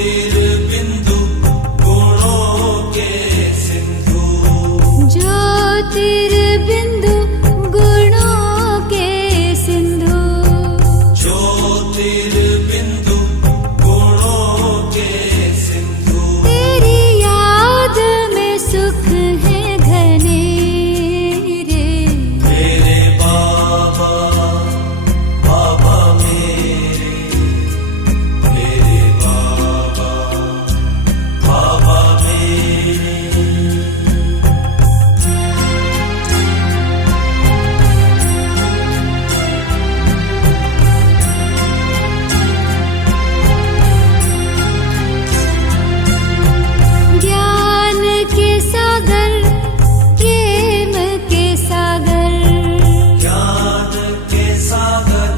ज्योतिर्बिंदु गुणों के सिंधु। ज्योतिर्बिंदु गुणों के सिंधु। ज्योतिर्बिंदु गुणों के सिंधु। तेरी याद में सुख है घने रे। मेरे बाबा बाबा मेरे बाबा बाबा मेरे। ज्ञान के सागर प्रेम के सागर। ज्ञान के सागर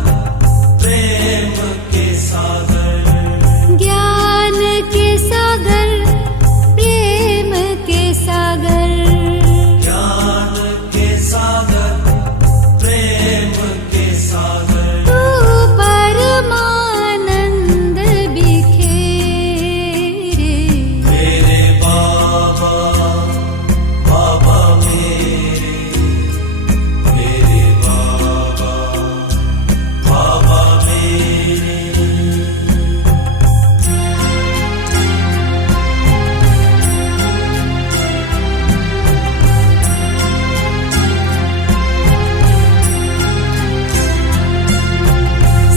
प्रेम के सागर। ज्ञान के सागर प्रेम के सागर। ज्ञान के सागर प्रेम के सागर। तू परमानंद बिखेरे। मेरे बाबा बाबा मेरे बाबा बाबा मेरे।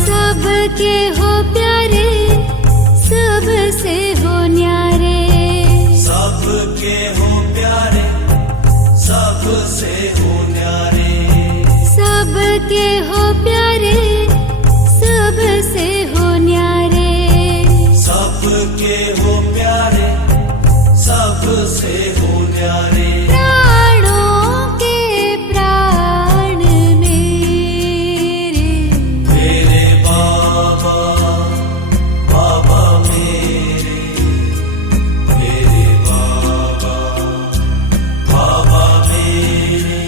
सबके हो प्यारे सबसे हो न्यारे। सबके हो प्यारे सबसे हो न्यारे। सबके हो प्यारे सबसे हो न्यारे। सबके हो प्यारे सबसे हो न्यारे। प्राणों के प्राण मेरे। मेरे बाबा बाबा मेरे बाबा बाबा मेरे।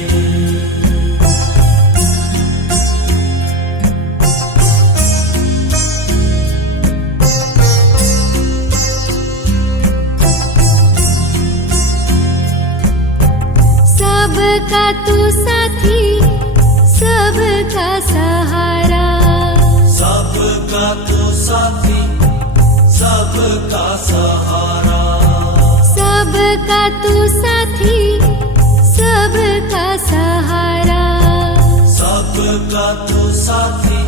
सबका तू साथी सबका सहारा। सबका तू साथी सबका सहारा। सबका तू साथी सबका सहारा। सबका तू साथी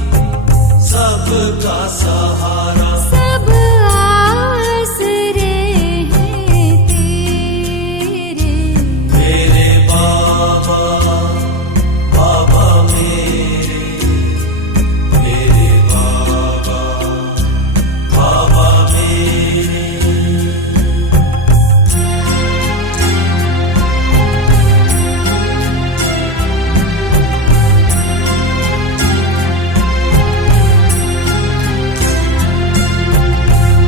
सबका सहारा। सब आसरे हैं तेरे। मेरे बाबा बाबा मेरे बाबा बाबा मेरे।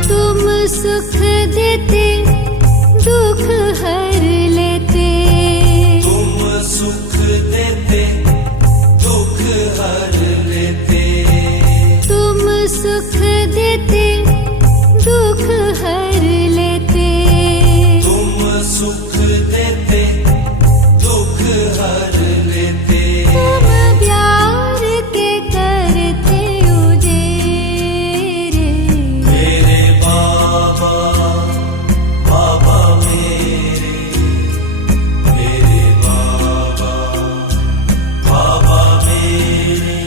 तुम सुख देते दुख हर लेते। तुम सुख देते दुख हर लेते। तुम सुख देते दुख हर लेते। तुम सुख देते दुख हर लेते। तुम प्यार के करते उजेरे। मेरे बाबा बाबा मेरे बाबा बाबा मेरे।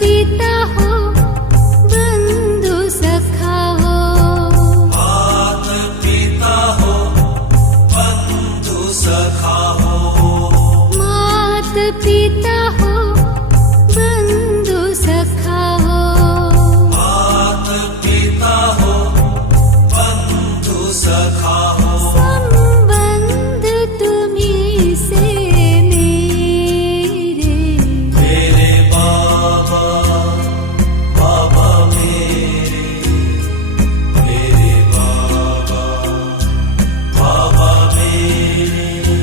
पिता हो बंधु सखा हो, मात पिता हो बंधु सखा हो, मात पिता हो बंधु सखा हो, मात पिता हो बंधु सखा हो। संबंध तुम्हीं से मेरे, मेरे बाबा बाबा मेरे, मेरे बाबा बाबा मेरे।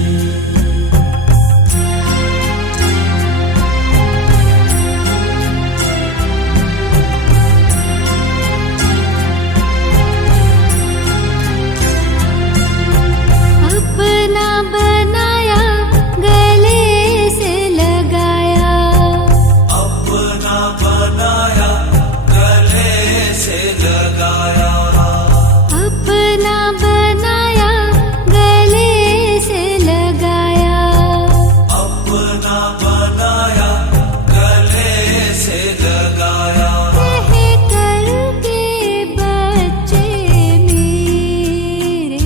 अपना बनाया गले से लगाया, अपना बनाया गले से लगाया, अपना बनाया गले से लगाया, अपना बनाया गले से लगाया। कह करके बच्चे मेरे,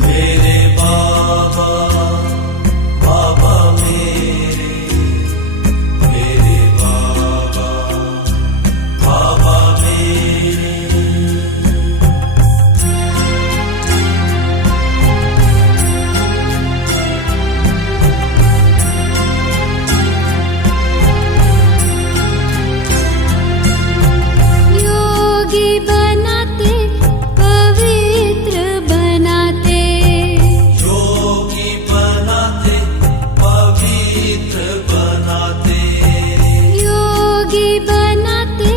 मेरे बाबा बाबा मेरे, मेरे बाबा बाबा मेरे। योगी बनाते पवित्र बनाते, योगी बनाते पवित्र बनाते, योगी बनाते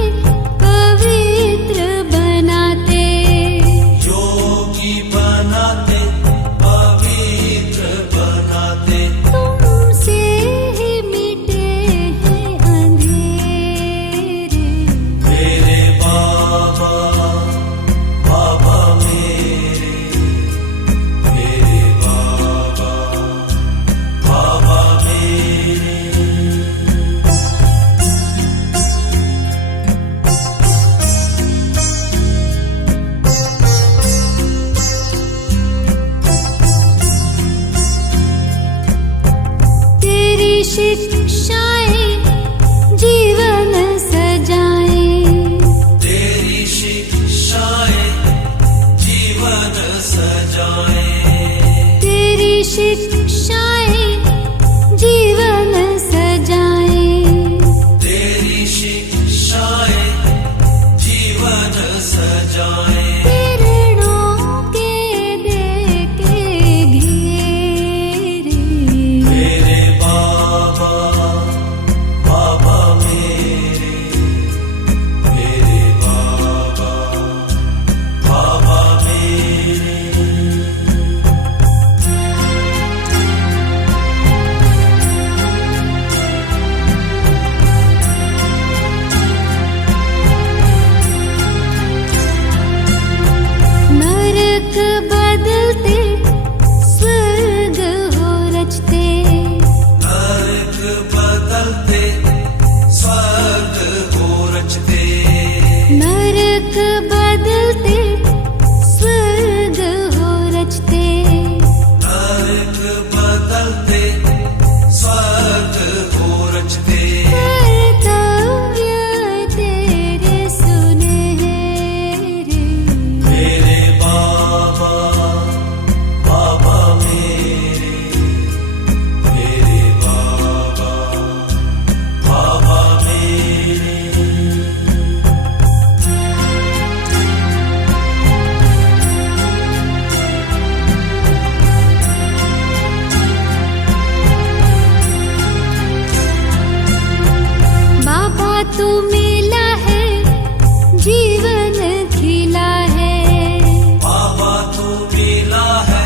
पवित्र बनाते, योगी बनाते पवित्र बनाते। तुमसे ही मिटे हैं अंधेरे, मेरे बाबा बाबा मेरे, मेरे बाबा बाबा मेरे। तेरी शिक्षाएं जीवन सजाएं, तेरी शिक्षाएं जीवन सजाएं, तेरी शिक्षाएं जीवन सजाएं, तेरी शिक्षाएं जीवन सजाएं। किरणों के दे के घेरे, मेरे बाबा बाबा मेरे, मेरे बाबा बाबा मेरे। नरक बदलते स्वर्ग हो रचते, नरक बदलते स्वर्ग को रचते, नरक बदलते स्वर्ग हो रचते, नरक बदलते स्वर्ग को रचते। कर्तव्य तेरे सुनहरे, मेरे बाबा बाबा मेरे, मेरे बाबा बाबा मेरे। बाबा तू मिला है जीवन खिला है, बाबा तू मिला है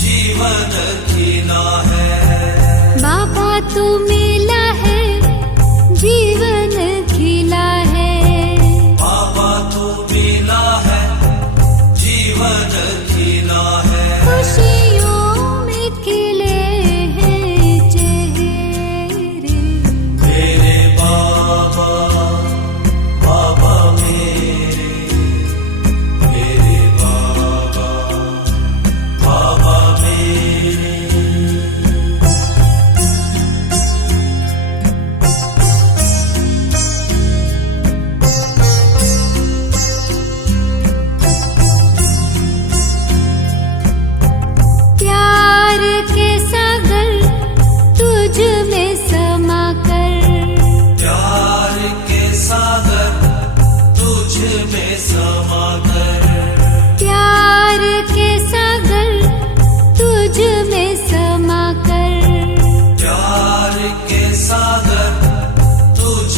जीवन खिला है, बाबा तू मिला है जीवन खिला है, बाबा तू मिला है जीवन खिला है। खुशियों में खिले हैं चेहरे, मेरे बाबा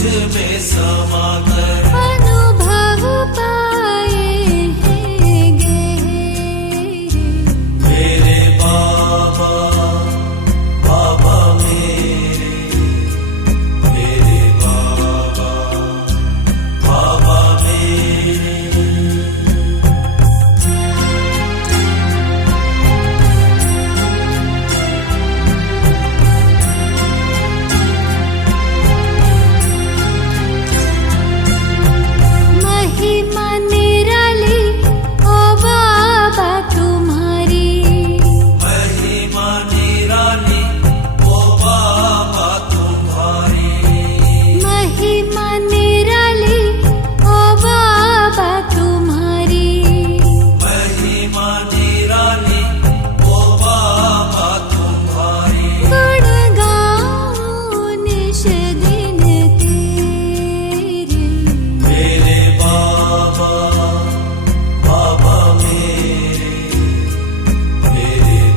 में समाकर अनुभव पाएंगे मेरे बाबा बाबा मेरे बाबा बाबा मेरे। महिमा निराली ओ बाबा तुम्हारी महिमा निराली ओ बाबा तुम्हारी महिमा निराली ओ बाबा तुम्हारी महिमा निराली ओ बाबा तुम्हारी गुण गाऊं निश दिन तेरे मेरे बाबा बाबा मेरे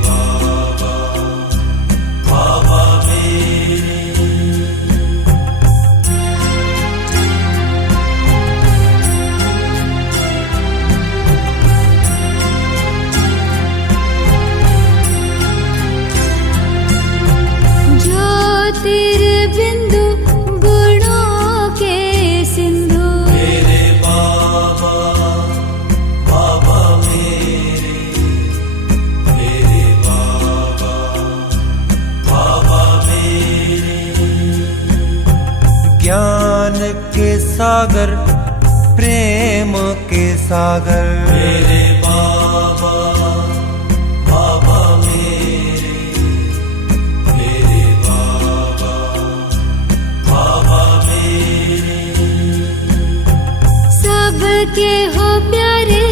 बाबा बाबा मेरे। ज्योतिर्बिंदु गुणों के सिंधु मेरे बाबा बाबा मेरे बाबा बाबा मेरे। ज्ञान के सागर प्रेम के सागर मेरे बाबा बाबा मेरे बाबा बाबा मेरे। सबके हो प्यारे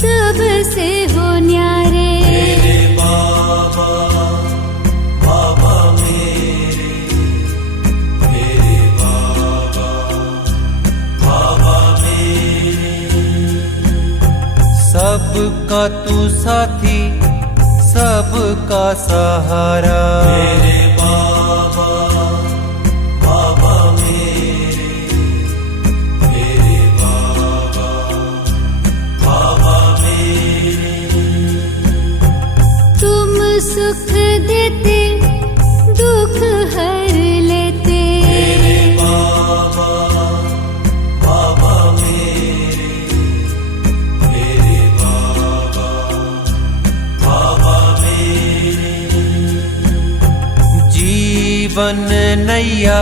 सबसे हो न्यारे मेरे बाबा बाबा मेरे बाबा बाबा मेरे। सबका तू साथी सबका सहारा मेरे बाबा बाबा मेरे बाबा बाबा मेरे। तुम सुख देते दुख हर लेते मेरे बाबा बाबा मेरे बाबा बाबा मेरे। जीवन नैया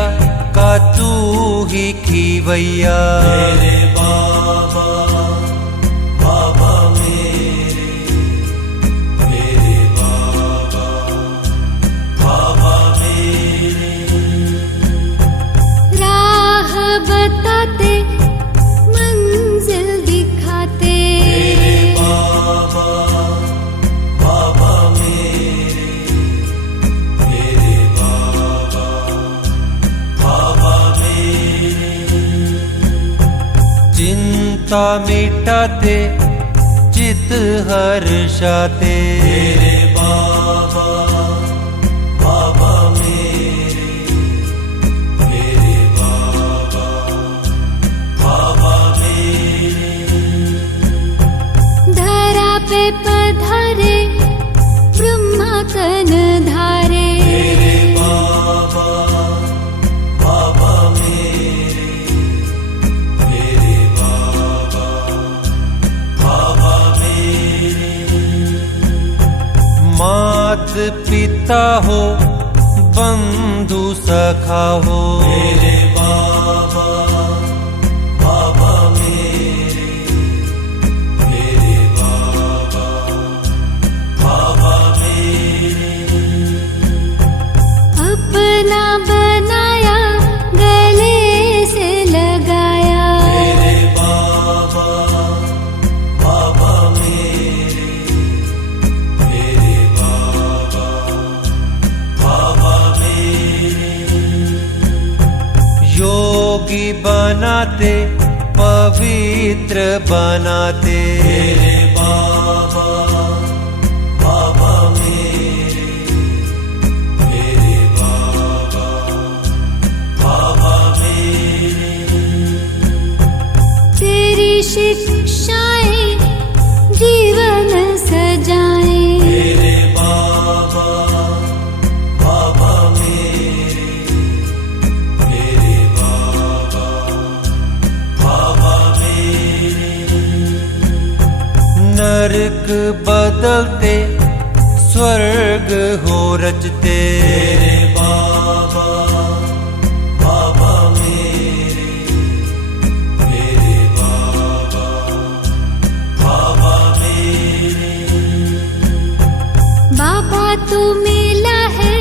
का तू ही खीवैया मेरे बाबा बाबा मेरे बाबा बाबा मेरे। राह बताते मंजिल दिखाते मेरे बाबा बाबा मेरे बाबा बाबा मेरे। चिंता मिटाते चित हर्षाते मेरे बाबा बाबा मेरे बाबा बाबा मेरे। धरा पे पधारे ब्रह्मा कन धारे मेरे बाबा बाबा मेरे बाबा बाबा मेरे। मात पिता हो बंधु सखा हो मेरे बाबा बाबा मेरे बाबा बाबा मेरे। अपना बनाया गले से लगाया मेरे बाबा बाबा मेरे बाबा बाबा मेरे। योगी बनाते पवित्र बनाते मेरे बाबा बाबा मेरे बाबा बाबा मेरे। तिलक बदलते स्वर्ग हो रचते। मेरे बाबा बाबा मेरे बाबा बाबा मेरे। बाबा तू मिला है,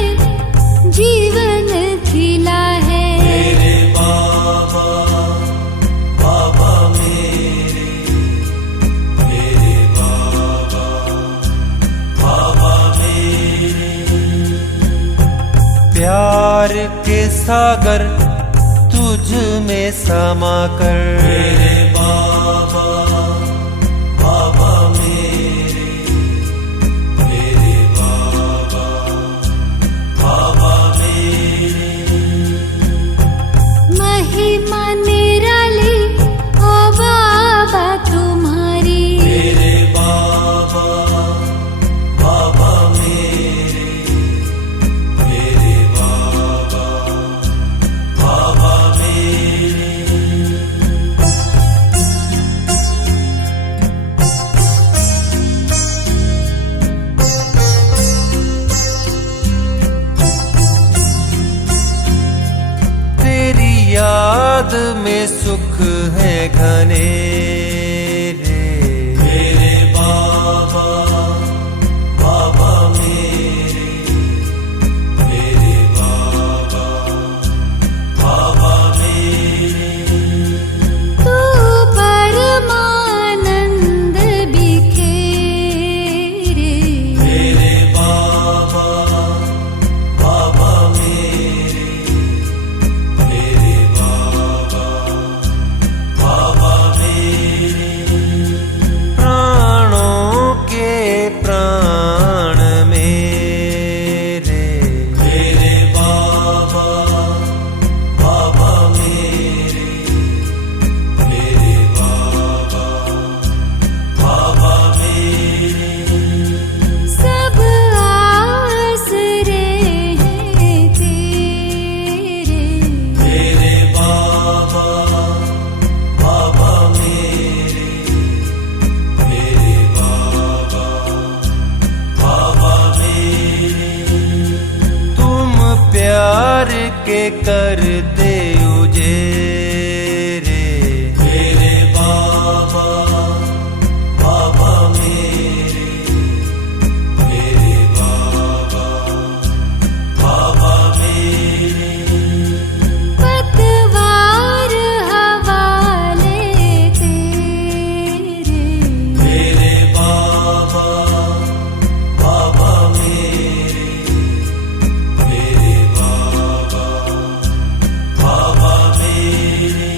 जीवन खिला है। मेरे बाबा बाबा मेरे बाबा बाबा मेरे। प्यार के सागर तुझ में समा कर। मेरे बाबा बाबा मेरे बाबा बाबा मेरे। महिमा निराली ओ बाबा तुम्हारी। मेरे बाबा बाबा मेरे बाबा बाबा मेरे। तेरी याद में सुख है घने रे। मेरे बाबा बाबा मेरे बाबा बाबा मेरे। तू परमानंद बिखेरे। मेरे बाबा बाबा मेरे बाबा बाबा मेरे। प्राणों के प्राण मेरे। मेरे बाबा बाबा मेरे बाबा बाबा मेरे। सब आसरे हैं तेरे। मेरे बाबा बाबा मेरे बाबा बाबा मेरे। तुम प्यार के करते उजेरे। मेरे बाबा बाबा मेरे बाबा बाबा मेरे। पतवार हवाले तेरे। मेरे बाबा बाबा मेरे बाबा बाबा मेरे।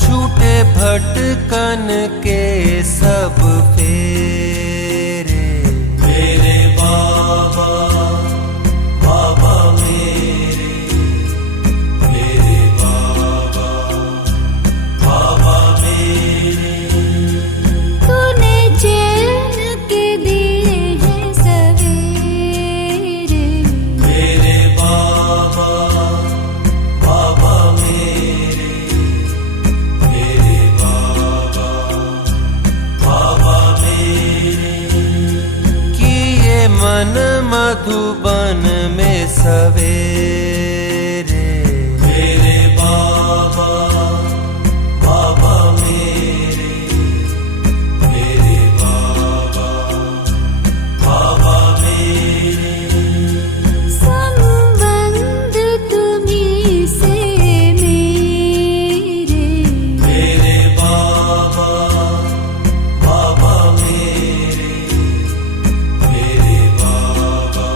छूटे भटकन के सब फेरे। मेरे बाबा बाबा मेरे बाबा बाबा मेरे। तूने चैन के दिए हैं सवेरे। मेरे बाबा बाबा मेरे बाबा बाबा मेरे। किए मन मधुबन में सवेरे। मेरे बाबा बाबा मेरे बाबा बाबा मेरे। संबंध तुम्हीं से मेरे। मेरे बाबा बाबा मेरे बाबा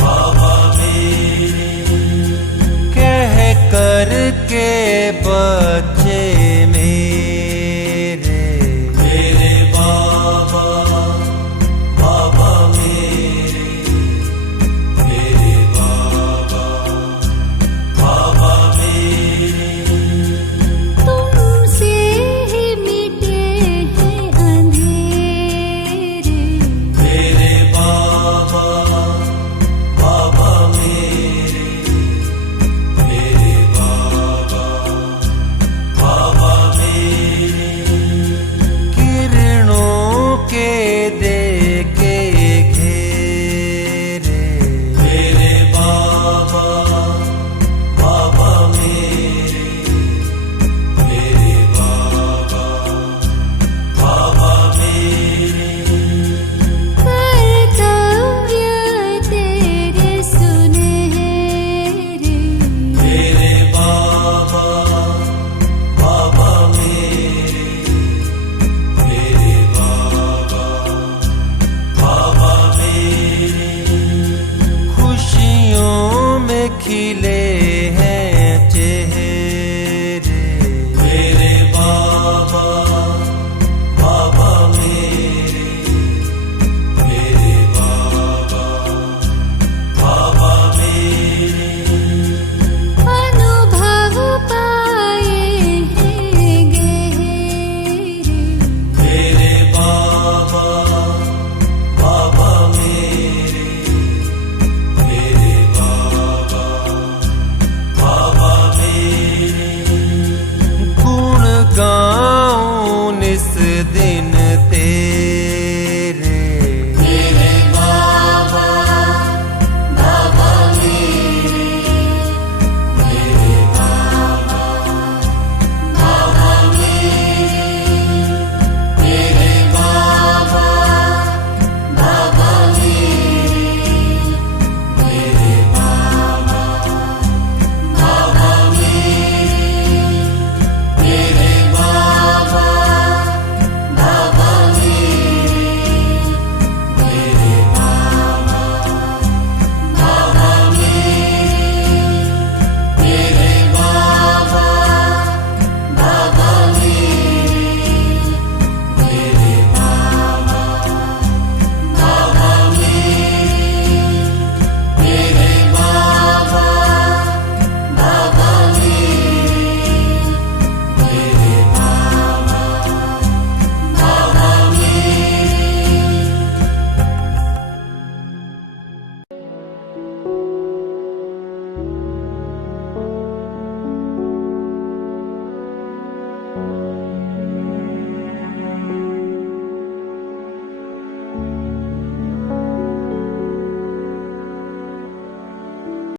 बाबा मेरे। कह कर के बच्चे